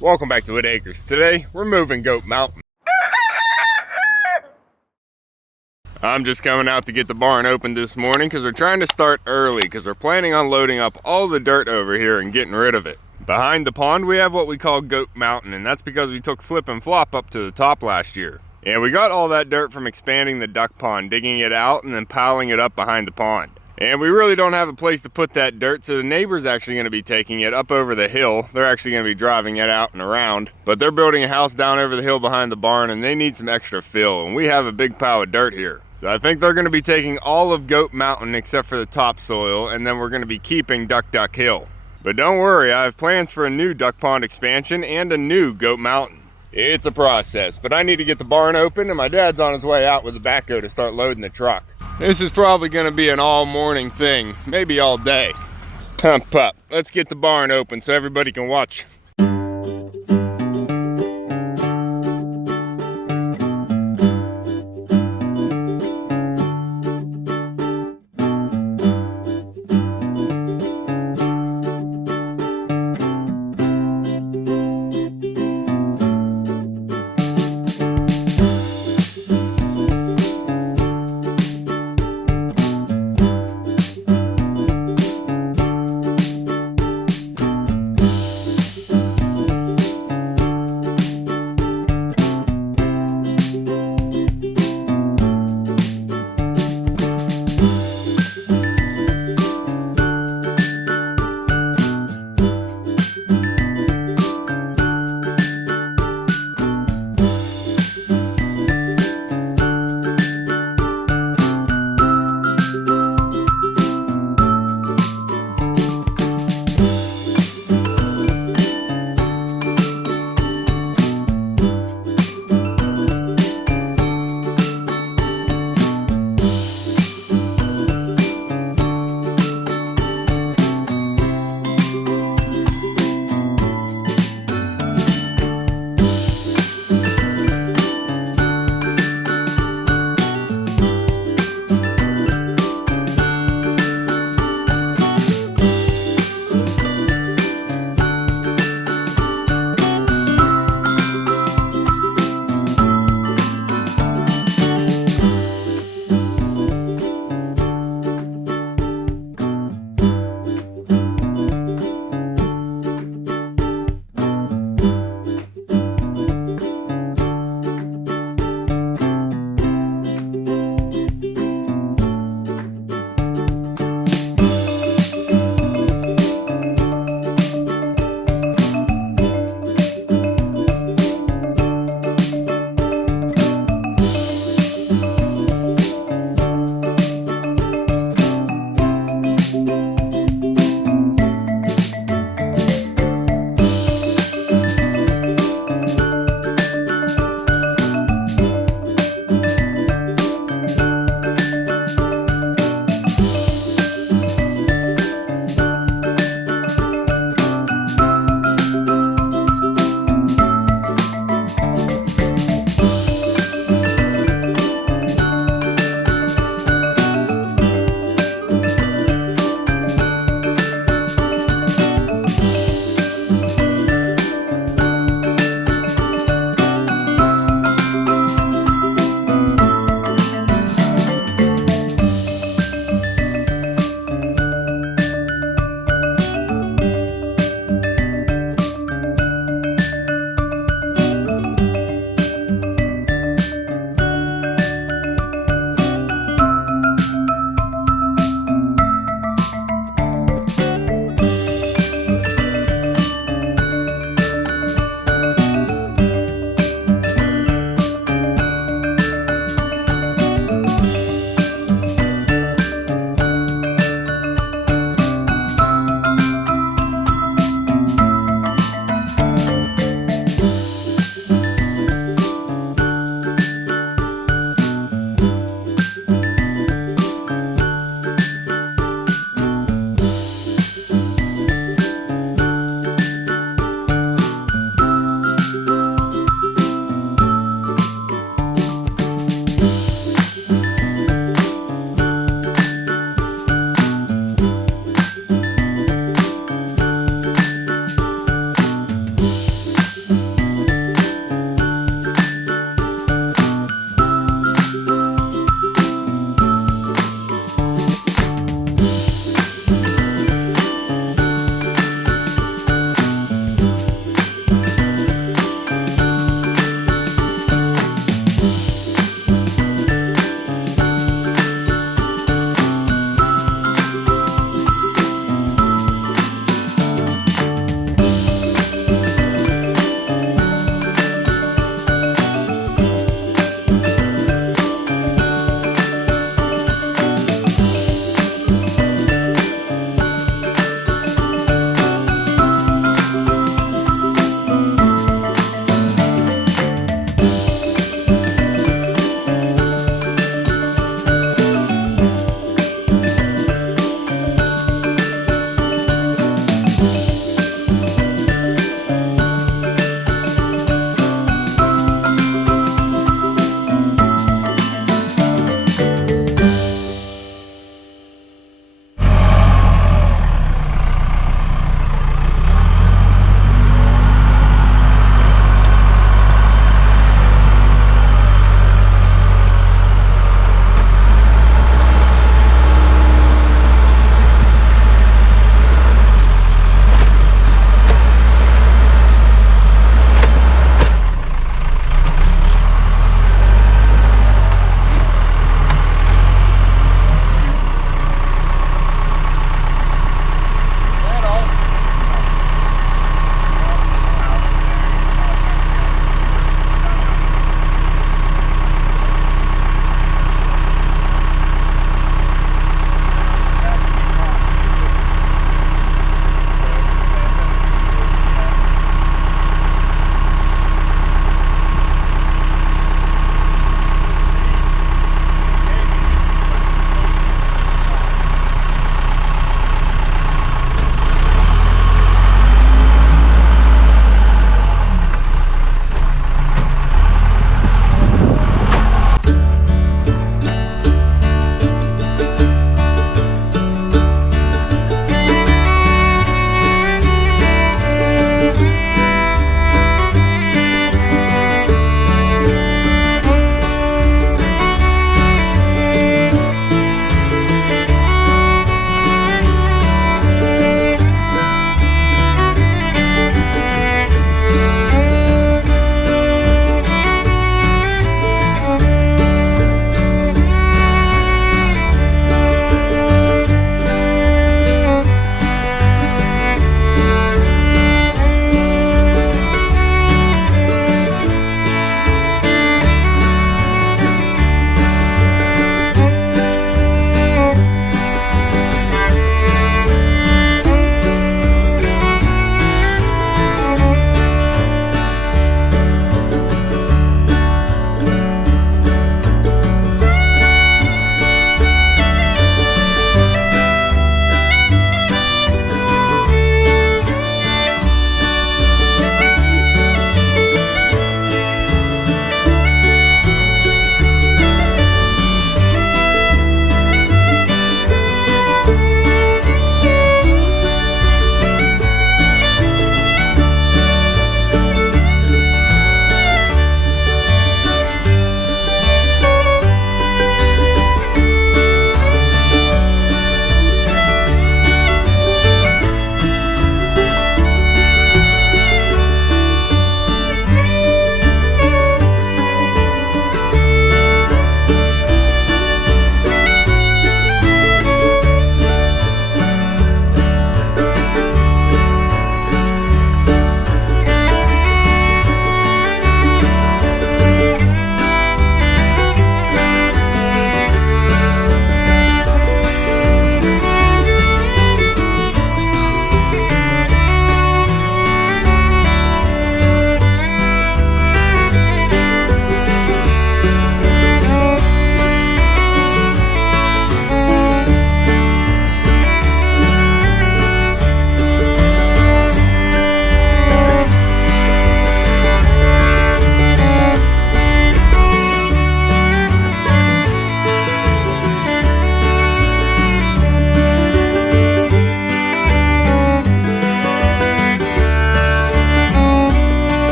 Welcome back to Whitt Acres. Today, we're moving Goat Mountain. I'm just coming out to get the barn opened this morning because we're trying to start early because we're planning on loading up all the dirt over here and getting rid of it. Behind the pond, we have what we call Goat Mountain, and that's because we took Flip and Flop up to the top last year. And we got all that dirt from expanding the duck pond, digging it out, and then piling it up behind the pond. And we really don't have a place to put that dirt, so the neighbor's actually going to be taking it up over the hill. They're actually going to be driving it out and around. But they're building a house down over the hill behind the barn, and they need some extra fill, and we have a big pile of dirt here. So I think they're going to be taking all of Goat Mountain except for the topsoil, and then we're going to be keeping Duck Hill. But don't worry, I have plans for a new duck pond expansion and a new Goat Mountain. It's a process, but I need to get the barn open, and my dad's on his way out with the backhoe to start loading the truck. This is probably going to be an all morning thing, maybe all day. Hump up. Let's get the barn open so everybody can watch.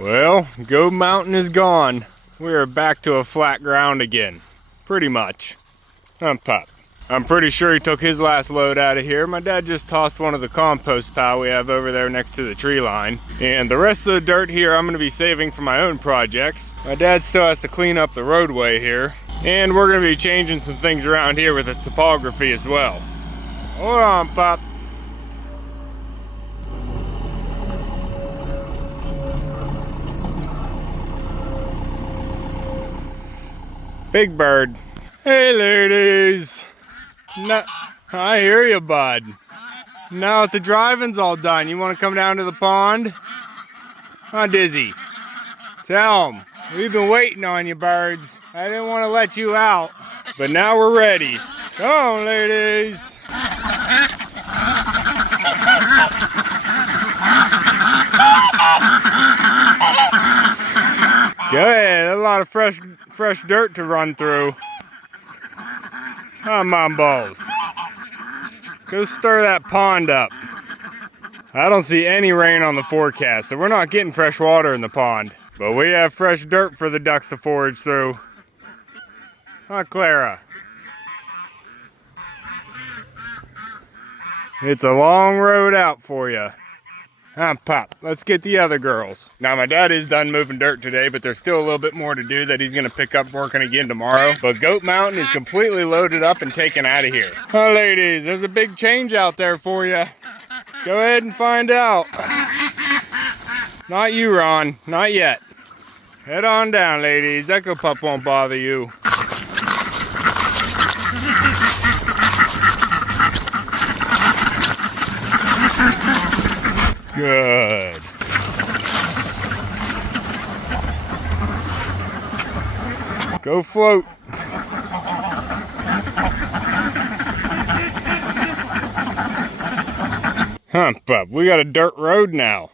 Well, Goat Mountain is gone. We are back to a flat ground again. Pretty much. Pop. I'm pretty sure he took his last load out of here. My dad just tossed one of the compost pile we have over there next to the tree line. And the rest of the dirt here I'm gonna be saving for my own projects. My dad still has to clean up the roadway here. And we're gonna be changing some things around here with the topography as well. Hold on, Pop. Big bird. Hey ladies. No, I hear you, bud. Now that the driving's all done, you want to come down to the pond? Huh, Dizzy? Tell them. We've been waiting on you, birds. I didn't want to let you out, but now we're ready. Come on, ladies. Go ahead, a lot of fresh dirt to run through. Come on, balls. Go stir that pond up. I don't see any rain on the forecast, so we're not getting fresh water in the pond. But we have fresh dirt for the ducks to forage through. Huh, Clara? It's a long road out for you. Huh, Pop, let's get the other girls. Now, my dad is done moving dirt today, but there's still a little bit more to do that he's gonna pick up working again tomorrow. But Goat Mountain is completely loaded up and taken out of here. Oh, ladies, there's a big change out there for you. Go ahead and find out. Not you, Ron, not yet. Head on down, ladies. Echo Pup won't bother you. Good. Go float. Pup, we got a dirt road now.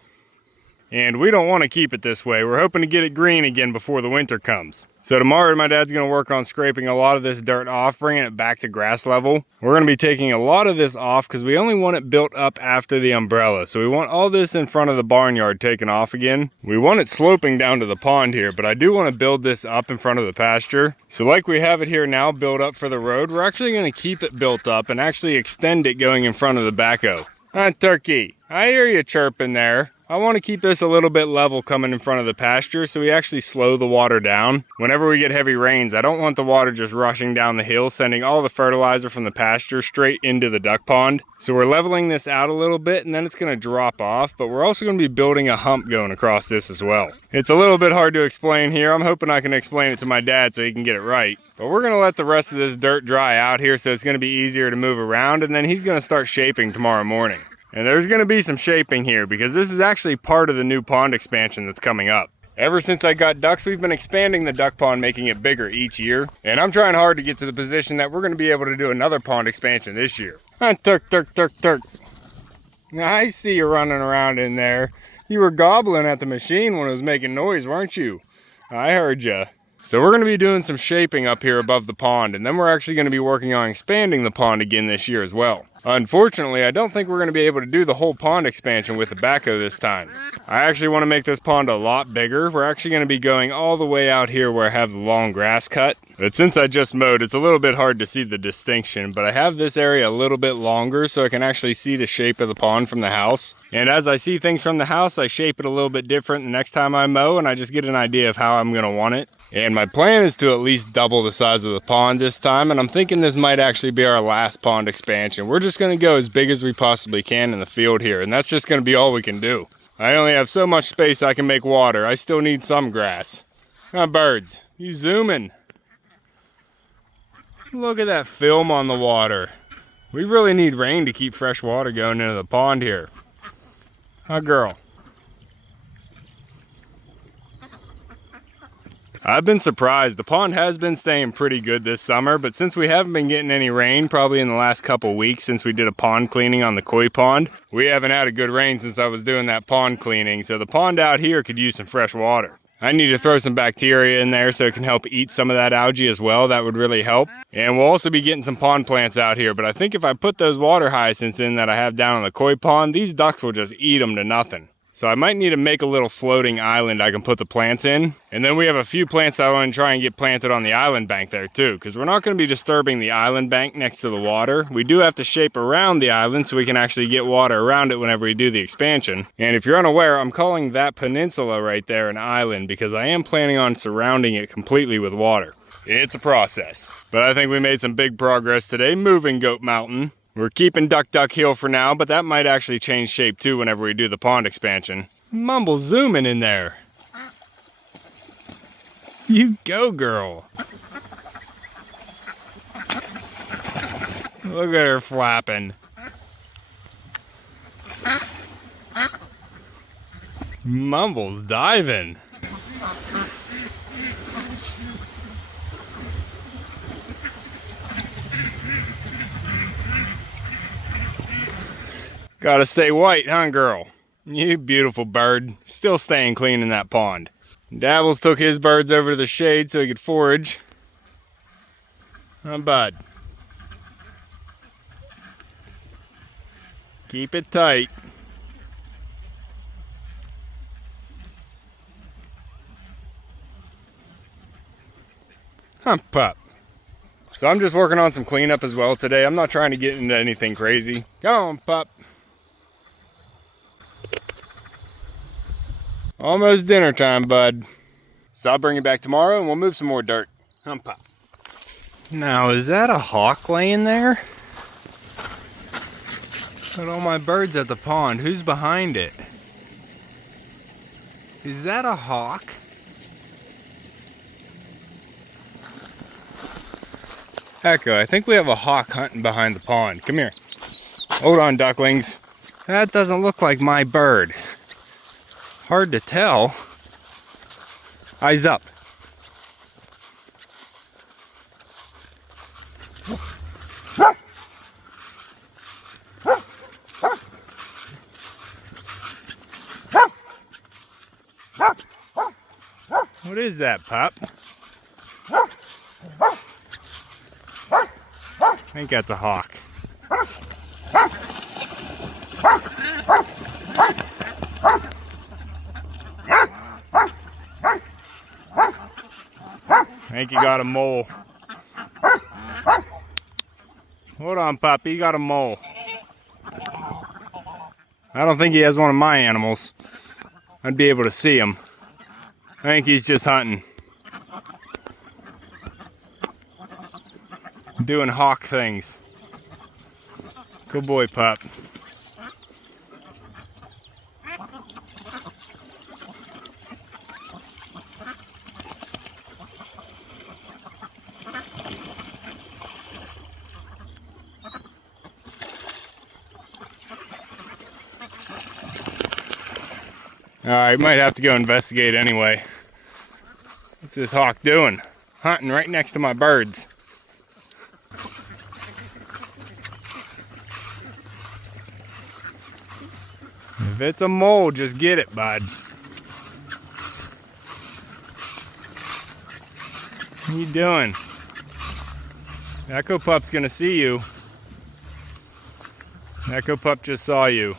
And we don't want to keep it this way. We're hoping to get it green again before the winter comes. So tomorrow my dad's gonna work on scraping a lot of this dirt off, bringing it back to grass level. We're gonna be taking a lot of this off because we only want it built up after the umbrella. So we want all this in front of the barnyard taken off again. We want it sloping down to the pond here, but I do want to build this up in front of the pasture. So like we have it here now built up for the road, we're actually gonna keep it built up and actually extend it going in front of the backhoe. Huh, Turkey? I hear you chirping there. I want to keep this a little bit level coming in front of the pasture so we actually slow the water down. Whenever we get heavy rains, I don't want the water just rushing down the hill, sending all the fertilizer from the pasture straight into the duck pond. So we're leveling this out a little bit and then it's going to drop off, but we're also going to be building a hump going across this as well. It's a little bit hard to explain here. I'm hoping I can explain it to my dad so he can get it right. But we're going to let the rest of this dirt dry out here so it's going to be easier to move around, and then he's going to start shaping tomorrow morning. And there's going to be some shaping here because this is actually part of the new pond expansion that's coming up. Ever since I got ducks, we've been expanding the duck pond, making it bigger each year. And I'm trying hard to get to the position that we're going to be able to do another pond expansion this year. Turk. Now, I see you running around in there. You were gobbling at the machine when it was making noise, weren't you? I heard you. So we're going to be doing some shaping up here above the pond, and then we're actually going to be working on expanding the pond again this year as well. Unfortunately, I don't think we're going to be able to do the whole pond expansion with the backhoe this time. I actually want to make this pond a lot bigger. We're actually going to be going all the way out here where I have the long grass cut. But since I just mowed, it's a little bit hard to see the distinction, but I have this area a little bit longer so I can actually see the shape of the pond from the house. And as I see things from the house, I shape it a little bit different the next time I mow, and I just get an idea of how I'm going to want it. And my plan is to at least double the size of the pond this time, and I'm thinking this might actually be our last pond expansion. We're just going to go as big as we possibly can in the field here, and that's just going to be all we can do. I only have so much space I can make water. I still need some grass. Birds, you zooming? Look at that film on the water. We really need rain to keep fresh water going into the pond here. Girl? I've been surprised. The pond has been staying pretty good this summer, but since we haven't been getting any rain, probably in the last couple weeks since we did a pond cleaning on the koi pond, we haven't had a good rain since I was doing that pond cleaning, so the pond out here could use some fresh water. I need to throw some bacteria in there so it can help eat some of that algae as well. That would really help. And we'll also be getting some pond plants out here, but I think if I put those water hyacinths in that I have down in the koi pond, these ducks will just eat them to nothing. So I might need to make a little floating island I can put the plants in. And then we have a few plants that I want to try and get planted on the island bank there too, because we're not going to be disturbing the island bank next to the water. We do have to shape around the island so we can actually get water around it whenever we do the expansion. And if you're unaware, I'm calling that peninsula right there an island because I am planning on surrounding it completely with water. It's a process. But I think we made some big progress today moving Goat Mountain. We're keeping Duck Hill for now, but that might actually change shape too whenever we do the pond expansion. Mumble zooming in there. You go, girl. Look at her flapping. Mumble's diving. Gotta stay white, huh, girl? You beautiful bird. Still staying clean in that pond. Dabbles took his birds over to the shade so he could forage. Huh, bud? Keep it tight. Huh, pup. So I'm just working on some cleanup as well today. I'm not trying to get into anything crazy. Come on, pup. Almost dinner time, bud. So I'll bring you back tomorrow and we'll move some more dirt. Come on, pup. Now, is that a hawk laying there? Got all my birds at the pond. Who's behind it? Is that a hawk? Echo, I think we have a hawk hunting behind the pond. Come here. Hold on, ducklings. That doesn't look like my bird. Hard to tell. Eyes up. What is that, pup? I think that's a hawk. I think you got a mole. Hold on, puppy, you got a mole. I don't think he has one of my animals. I'd be able to see him. I think he's just hunting. Doing hawk things. Good boy, pup. Alright, might have to go investigate anyway. What's this hawk doing? Hunting right next to my birds. If it's a mole, just get it, bud. What are you doing? Echo Pup's gonna see you. Echo Pup just saw you.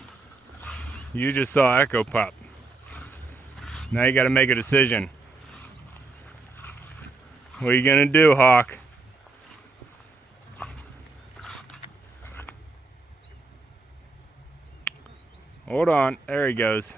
You just saw Echo Pup. Now you gotta make a decision. What are you gonna do, hawk? Hold on, there he goes.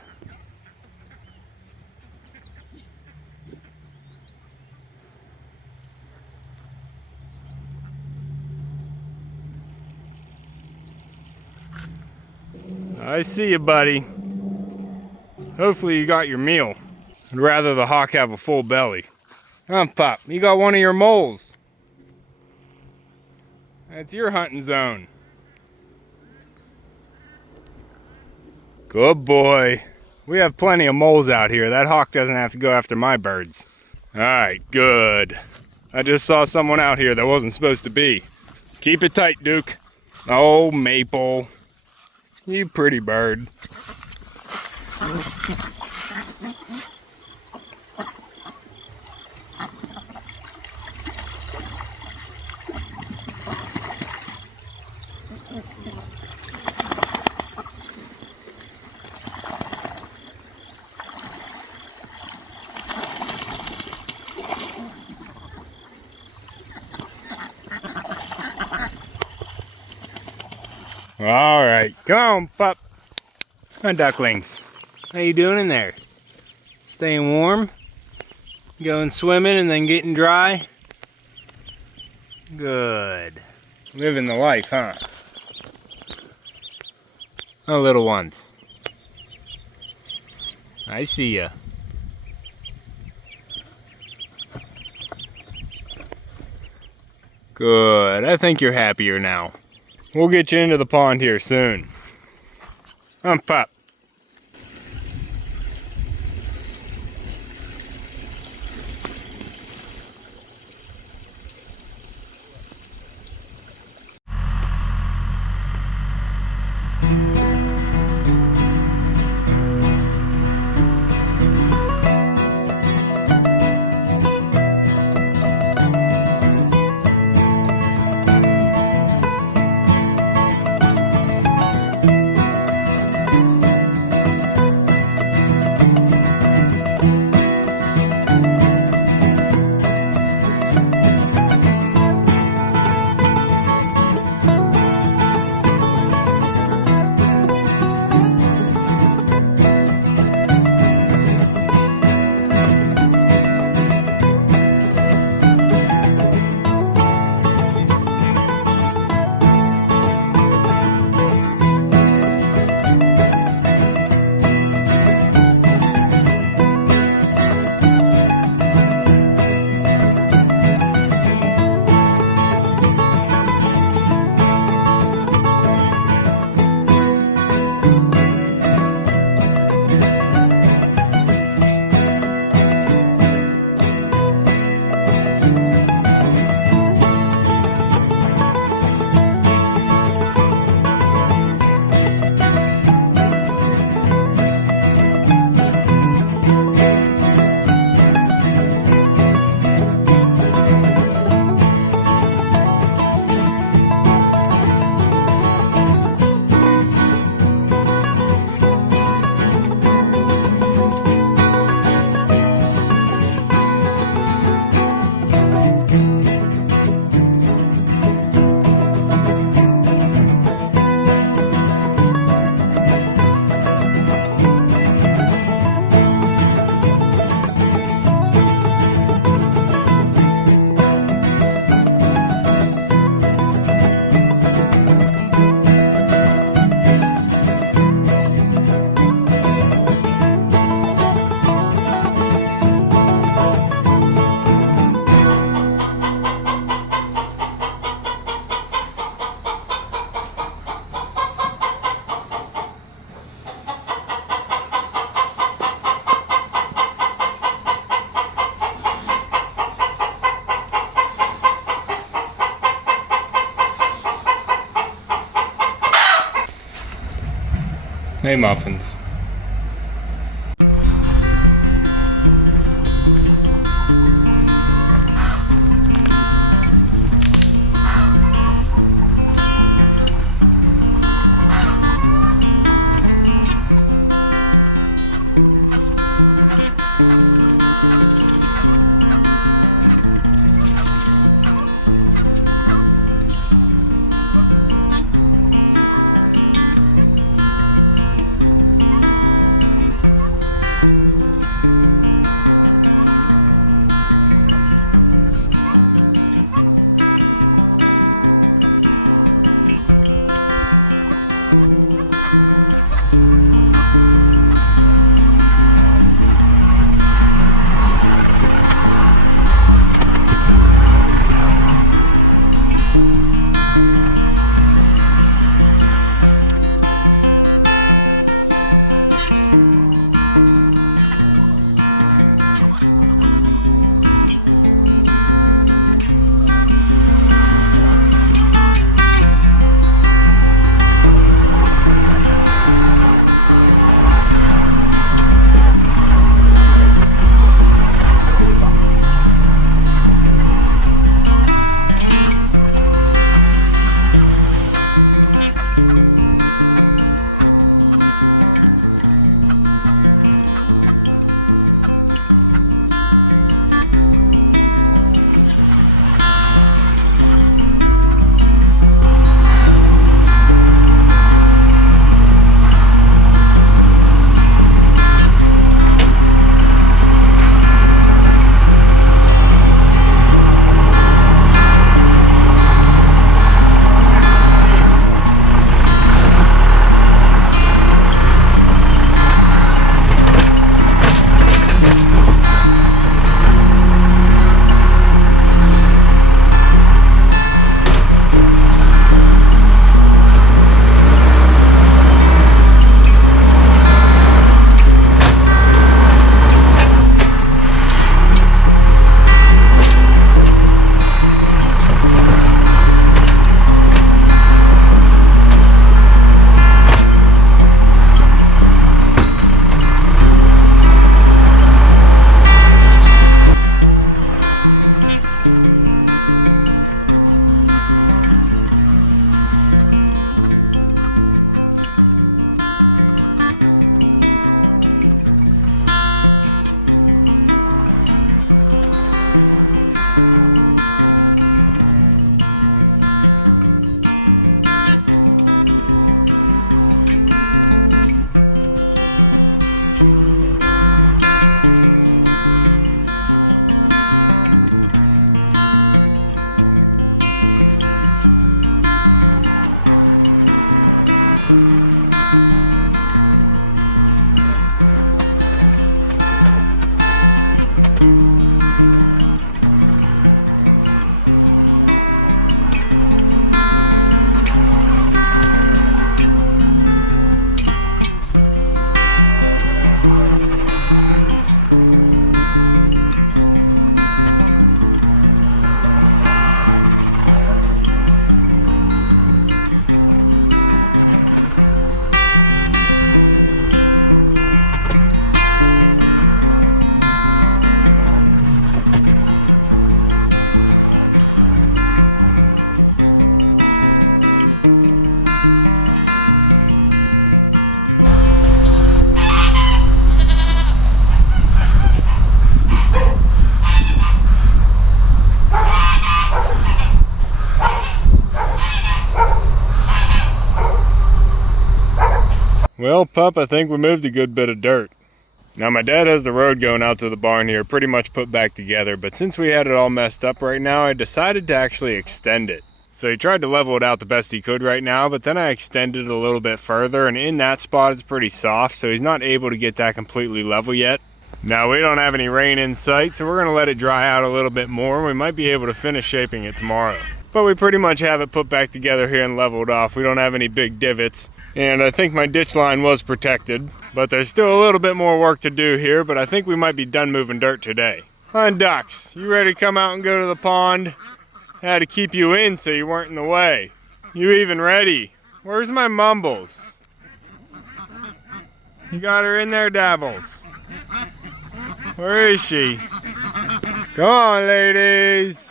I see you, buddy. Hopefully you got your meal. I'd rather the hawk have a full belly. Pup, you got one of your moles. That's your hunting zone. Good boy. We have plenty of moles out here. That hawk doesn't have to go after my birds. Alright, good. I just saw someone out here that wasn't supposed to be. Keep it tight, Duke. Oh, Maple. You pretty bird. All right, come on, pup. Come on, ducklings. How you doing in there? Staying warm? Going swimming and then getting dry? Good. Living the life, huh? Oh, little ones. I see ya. Good. I think you're happier now. We'll get you into the pond here soon. Come on, pup. Hey, Muffins. Well, pup, I think we moved a good bit of dirt. Now my dad has the road going out to the barn here pretty much put back together, but since we had it all messed up right now, I decided to actually extend it. So he tried to level it out the best he could right now, but then I extended it a little bit further, and in that spot it's pretty soft, so he's not able to get that completely level yet. Now we don't have any rain in sight, so we're gonna let it dry out a little bit more, and we might be able to finish shaping it tomorrow. But we pretty much have it put back together here and leveled off. We don't have any big divots. And I think my ditch line was protected, but there's still a little bit more work to do here, but I think we might be done moving dirt today. Hi, ducks, you ready to come out and go to the pond? I had to keep you in so you weren't in the way. You even ready? Where's my Mumbles? You got her in there, Dabbles? Where is she? Come on, ladies.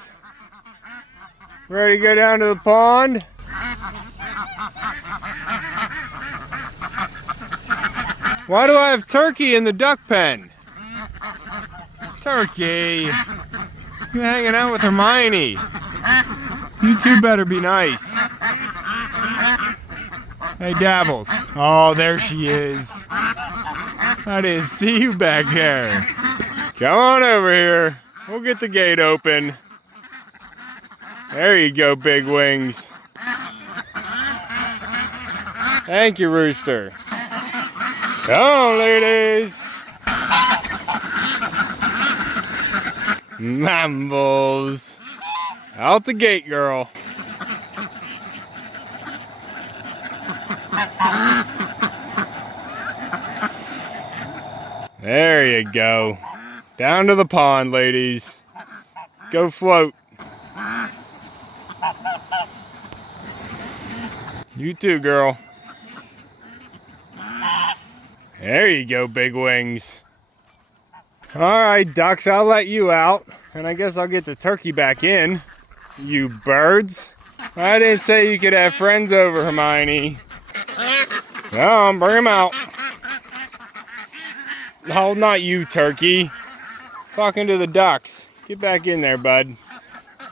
Ready to go down to the pond? Why do I have Turkey in the duck pen? Turkey, you hanging out with Hermione. You two better be nice. Hey, Dabbles. Oh, there she is. I didn't see you back there. Come on over here. We'll get the gate open. There you go, big wings. Thank you, Rooster. Come on, ladies. Mumbles. Out the gate, girl. There you go. Down to the pond, ladies. Go float. You too, girl. There you go, big wings. All right, ducks, I'll let you out. And I guess I'll get the turkey back in. You birds. I didn't say you could have friends over, Hermione. No, bring them out. Oh, not you, turkey. Talking to the ducks. Get back in there, bud.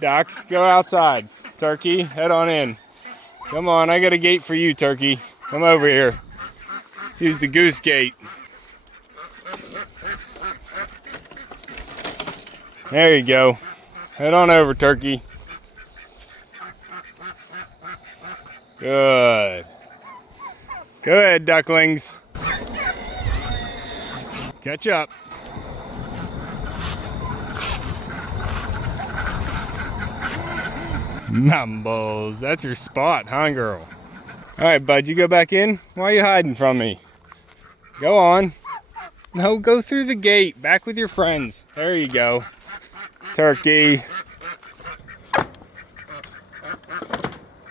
Ducks, go outside. Turkey, head on in. Come on, I got a gate for you, turkey. Come over here. Use the goose gate. There you go. Head on over, turkey. Good. Go ahead, ducklings. Catch up. Mumbles, that's your spot, huh, girl? All right, bud, you go back in? Why are you hiding from me? Go on. No, go through the gate. Back with your friends. There you go. Turkey.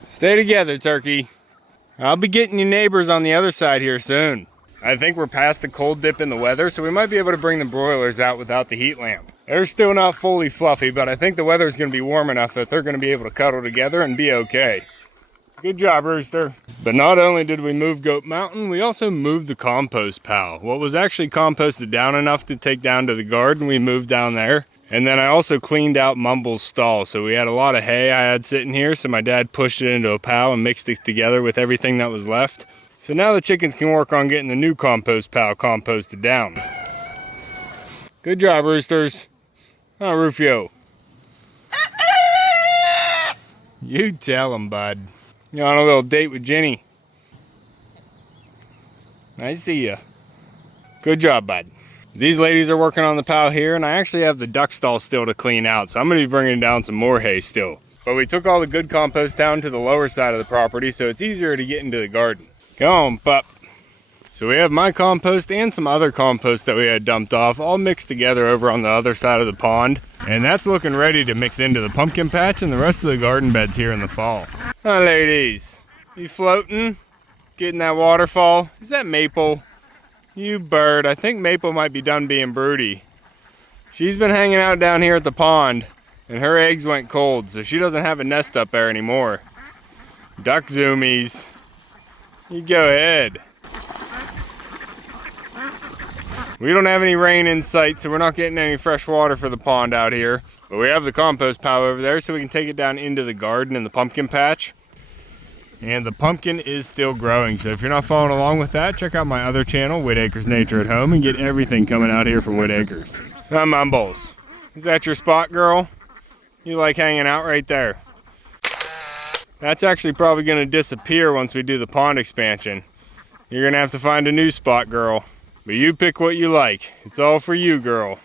Stay together, turkey. I'll be getting you neighbors on the other side here soon. I think we're past the cold dip in the weather, so we might be able to bring the broilers out without the heat lamp. They're still not fully fluffy, but I think the weather's going to be warm enough that they're going to be able to cuddle together and be okay. Good job, Rooster. But not only did we move Goat Mountain, we also moved the compost pile. What was actually composted down enough to take down to the garden, we moved down there. And then I also cleaned out Mumble's stall. So we had a lot of hay I had sitting here, so my dad pushed it into a pile and mixed it together with everything that was left. So now the chickens can work on getting the new compost pile composted down. Good job, roosters. Oh, Rufio. You tell them, bud. You're on a little date with Jenny. I see ya. Good job, bud. These ladies are working on the pile here, and I actually have the duck stall still to clean out, so I'm going to be bringing down some more hay still. But we took all the good compost down to the lower side of the property, so it's easier to get into the garden. Go on, pup. So we have my compost and some other compost that we had dumped off, all mixed together over on the other side of the pond. And that's looking ready to mix into the pumpkin patch and the rest of the garden beds here in the fall. Hi, ladies. You floating? Getting that waterfall? Is that Maple? You bird. I think Maple might be done being broody. She's been hanging out down here at the pond, and her eggs went cold, so she doesn't have a nest up there anymore. Duck zoomies. You go ahead. We don't have any rain in sight, so we're not getting any fresh water for the pond out here. But we have the compost pile over there, so we can take it down into the garden and the pumpkin patch. And the pumpkin is still growing, so if you're not following along with that, check out my other channel, Whitt Acres Nature at Home, and get everything coming out here from Whitt Acres. Mumbles. Is that your spot, girl? You like hanging out right there? That's actually probably going to disappear once we do the pond expansion. You're going to have to find a new spot, girl. But you pick what you like. It's all for you, girl.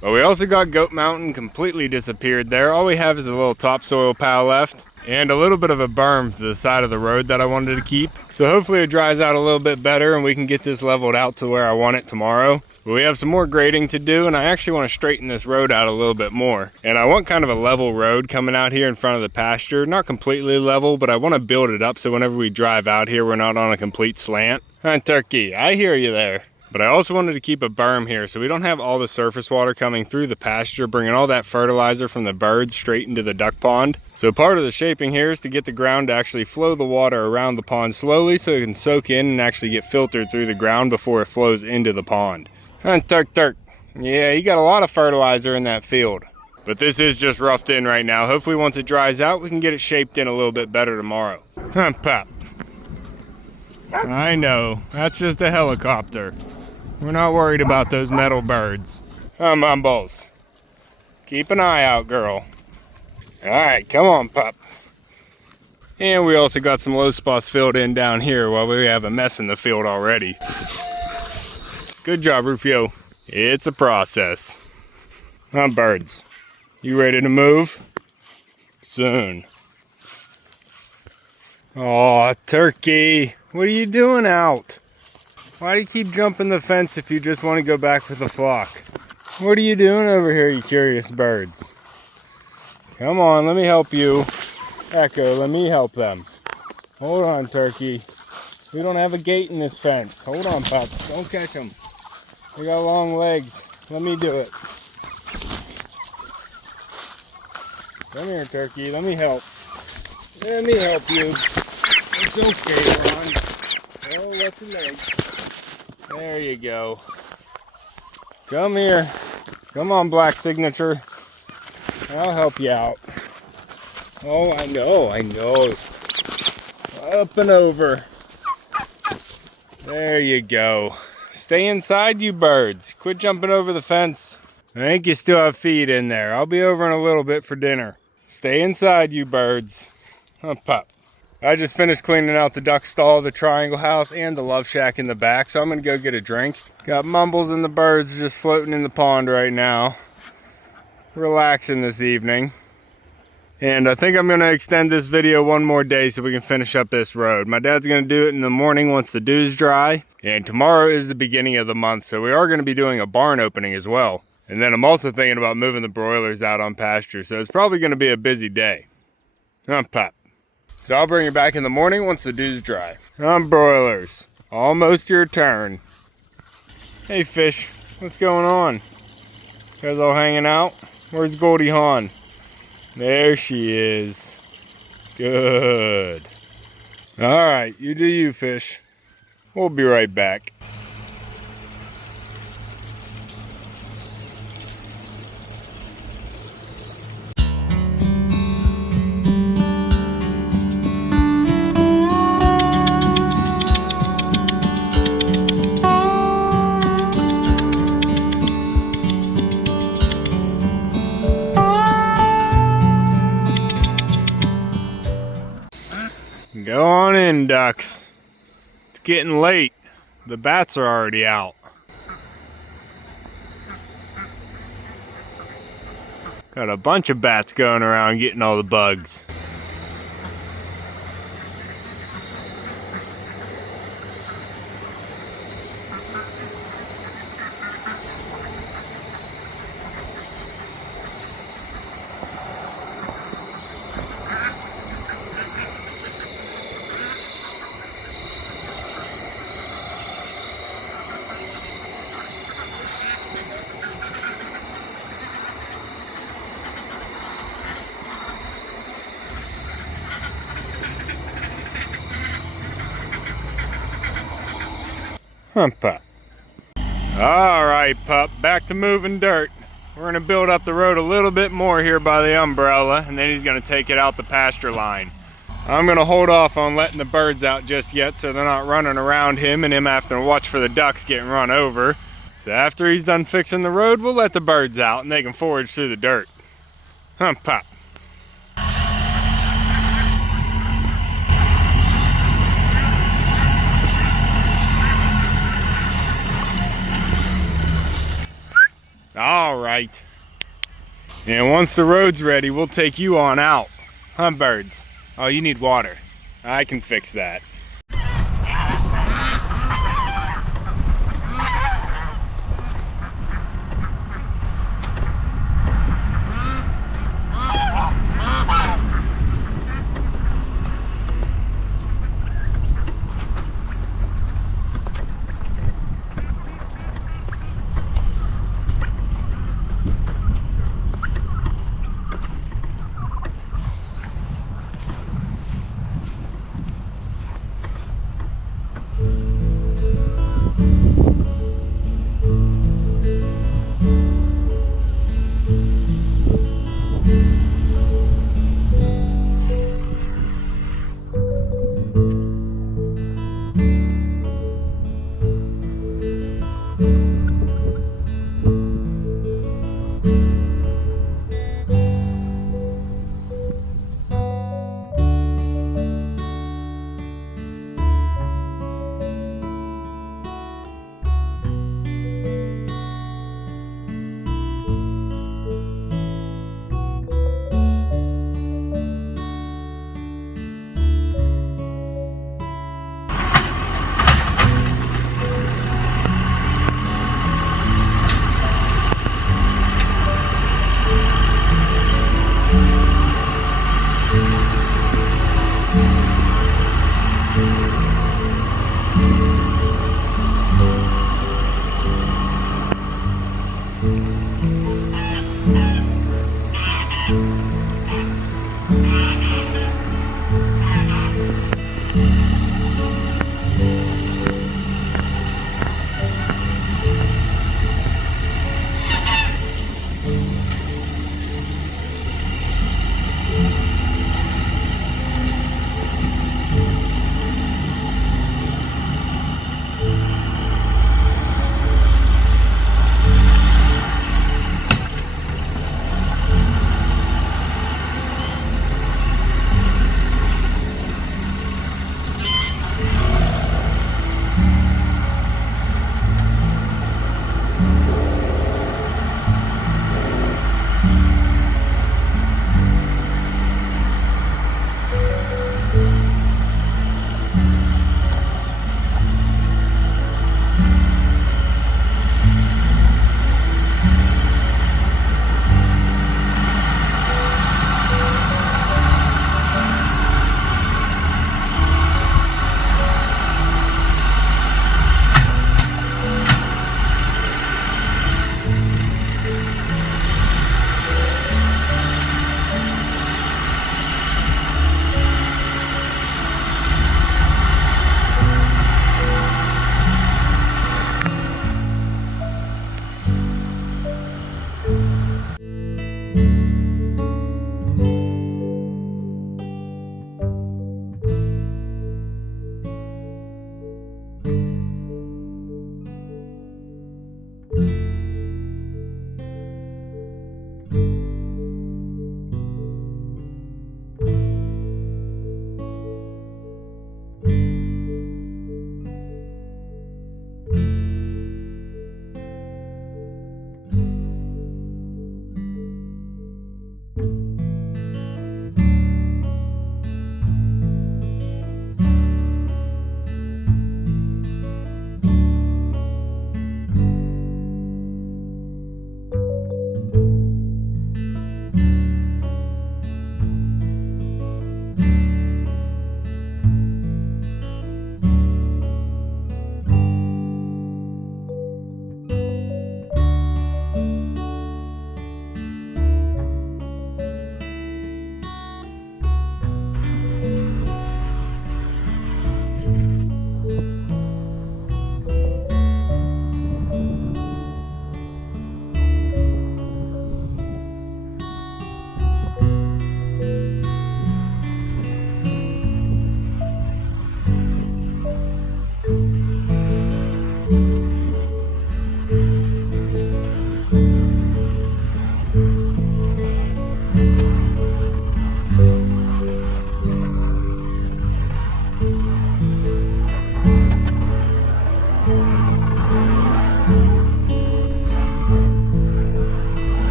But we also got Goat Mountain completely disappeared there. All we have is a little topsoil pile left and a little bit of a berm to the side of the road that I wanted to keep. So hopefully it dries out a little bit better and we can get this leveled out to where I want it tomorrow. But we have some more grading to do, and I actually want to straighten this road out a little bit more. And I want kind of a level road coming out here in front of the pasture. Not completely level, but I want to build it up so whenever we drive out here, we're not on a complete slant. Huh, turkey, I hear you there. But I also wanted to keep a berm here so we don't have all the surface water coming through the pasture, bringing all that fertilizer from the birds straight into the duck pond. So part of the shaping here is to get the ground to actually flow the water around the pond slowly so it can soak in and actually get filtered through the ground before it flows into the pond. Huh, turk. Yeah, you got a lot of fertilizer in that field. But this is just roughed in right now. Hopefully once it dries out, we can get it shaped in a little bit better tomorrow. Huh, Pop. I know, that's just a helicopter. We're not worried about those metal birds. Mumbles. Keep an eye out, girl. All right, come on, pup. And we also got some low spots filled in down here while we have a mess in the field already. Good job, Rufio. It's a process. Birds. You ready to move? Soon. Aw, turkey. What are you doing out? Why do you keep jumping the fence if you just want to go back with the flock? What are you doing over here, you curious birds? Come on, let me help you. Echo, let me help them. Hold on, turkey. We don't have a gate in this fence. Hold on, pup. Don't catch them. They got long legs. Let me do it. Come here, turkey. Let me help. Let me help you. It's okay, Ron. Oh, what's your legs? There you go. Come here. Come on, Black Signature. I'll help you out. Oh, I know. Up and over. There you go. Stay inside, you birds. Quit jumping over the fence. I think you still have feed in there. I'll be over in a little bit for dinner. Stay inside, you birds. Pup. I just finished cleaning out the duck stall, the triangle house, and the love shack in the back, so I'm gonna go get a drink. Got Mumbles and the birds just floating in the pond right now. Relaxing this evening. And I think I'm gonna extend this video one more day so we can finish up this road. My dad's gonna do it in the morning once the dew's dry. And tomorrow is the beginning of the month, so we are gonna be doing a barn opening as well. And then I'm also thinking about moving the broilers out on pasture, so it's probably gonna be a busy day. Pop. So I'll bring you back in the morning once the dew's dry. Broilers, almost your turn. Hey fish, what's going on? You guys all hanging out? Where's Goldie Hawn? There she is. Good. All right, you do you, fish. We'll be right back. Go on in, ducks. It's getting late. The bats are already out. Got a bunch of bats going around getting all the bugs. Pup. All right, pup, back to moving dirt. We're gonna build up the road a little bit more here by the umbrella, and then he's gonna take it out the pasture line. I'm gonna hold off on letting the birds out just yet so they're not running around him and him having to watch for the ducks getting run over. So after he's done fixing the road, we'll let the birds out and they can forage through the dirt. Huh, Pop? All right. And once the road's ready, we'll take you on out. Huh, birds? Oh, you need water. I can fix that.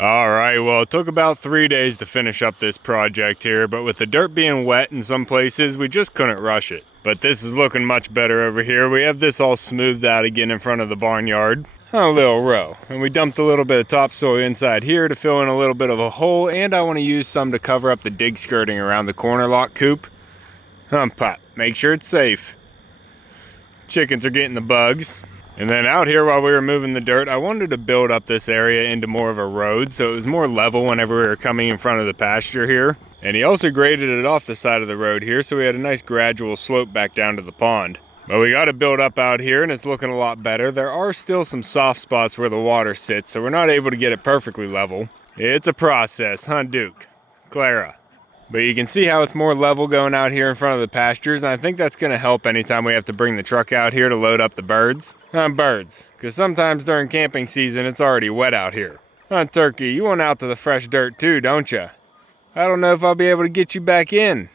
Alright, well it took about 3 days to finish up this project here, but with the dirt being wet in some places, we just couldn't rush it. But this is looking much better over here. We have this all smoothed out again in front of the barnyard. A little row. And we dumped a little bit of topsoil inside here to fill in a little bit of a hole, and I want to use some to cover up the dig skirting around the corner lock coop. Pop, make sure it's safe. Chickens are getting the bugs. And then out here while we were moving the dirt, I wanted to build up this area into more of a road so it was more level whenever we were coming in front of the pasture here. And he also graded it off the side of the road here so we had a nice gradual slope back down to the pond. But we got to build up out here and it's looking a lot better. There are still some soft spots where the water sits, so we're not able to get it perfectly level. It's a process, huh, Duke? Clara. But you can see how it's more level going out here in front of the pastures, and I think that's going to help anytime we have to bring the truck out here to load up the birds. Birds, because sometimes during camping season it's already wet out here. Turkey, you want out to the fresh dirt too, don't you? I don't know if I'll be able to get you back in.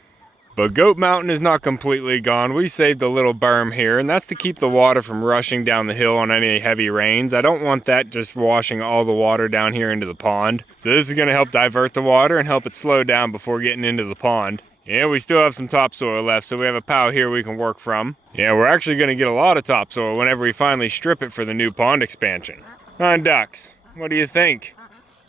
But Goat Mountain is not completely gone. We saved a little berm here, and that's to keep the water from rushing down the hill on any heavy rains. I don't want that just washing all the water down here into the pond. So this is going to help divert the water and help it slow down before getting into the pond. Yeah, we still have some topsoil left, so we have a pile here we can work from. Yeah, we're actually going to get a lot of topsoil whenever we finally strip it for the new pond expansion. Ducks, what do you think?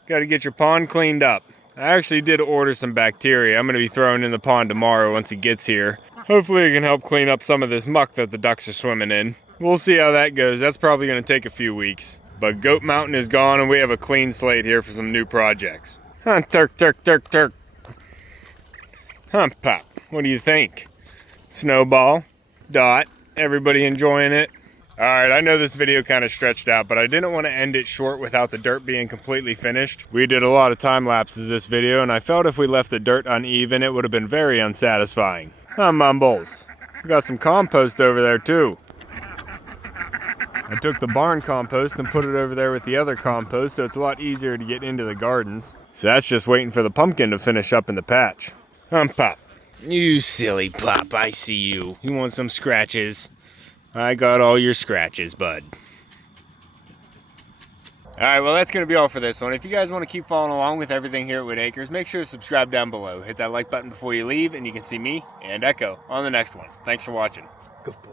Got to get your pond cleaned up. I actually did order some bacteria I'm going to be throwing in the pond tomorrow once he gets here. Hopefully it can help clean up some of this muck that the ducks are swimming in. We'll see how that goes. That's probably going to take a few weeks. But Goat Mountain is gone and we have a clean slate here for some new projects. Turk, turk, turk, turk. Pop, what do you think? Snowball, Dot, everybody enjoying it? Alright, I know this video kind of stretched out, but I didn't want to end it short without the dirt being completely finished. We did a lot of time lapses this video, and I felt if we left the dirt uneven, it would have been very unsatisfying. Mumbles. We got some compost over there too. I took the barn compost and put it over there with the other compost, so it's a lot easier to get into the gardens. So that's just waiting for the pumpkin to finish up in the patch. Pop. You silly Pop, I see you. You want some scratches? I got all your scratches, bud. Alright, well that's going to be all for this one. If you guys want to keep following along with everything here at Whitt Acres, make sure to subscribe down below. Hit that like button before you leave, and you can see me and Echo on the next one. Thanks for watching. Good boy.